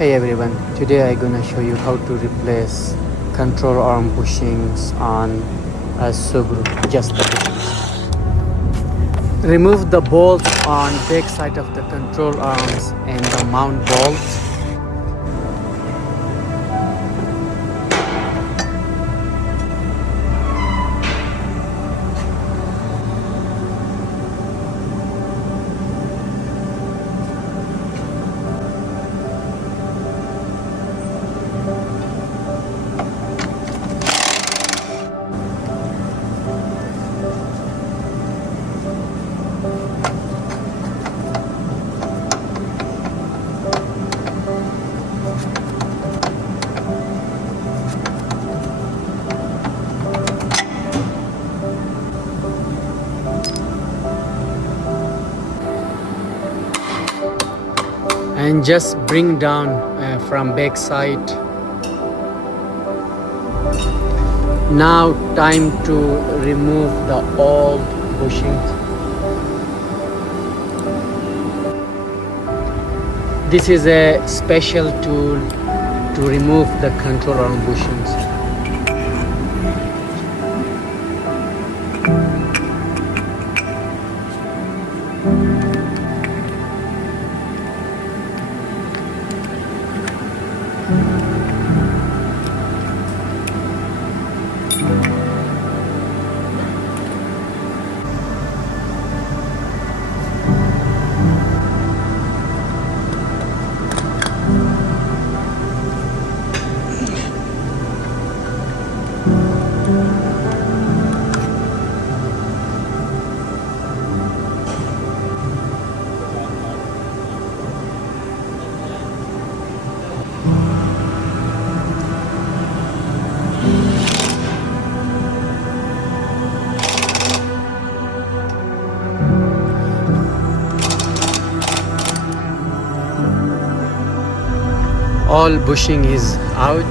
Hey everyone, today I'm gonna show you how to replace control arm bushings on a Subaru, just the bushings. Remove the bolts on back side of the control arms and the mount bolts. And just bring down from back side. Now time to remove the old bushings. This is a special tool to remove the control arm bushings. All bushing is out.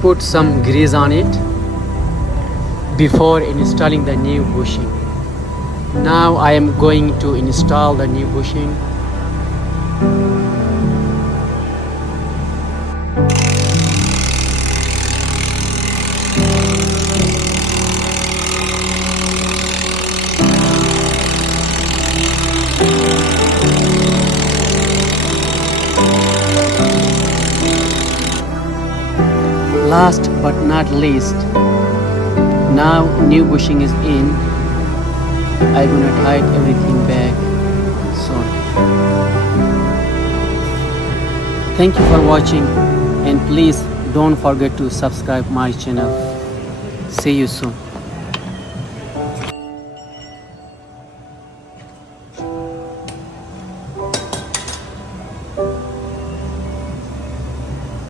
Put some grease on it before installing the new bushing. Now I am going to install the new bushing. Last but not least, now new bushing is in. I'm gonna tight everything back soon. Thank you for watching, and please don't forget to subscribe my channel. See you soon.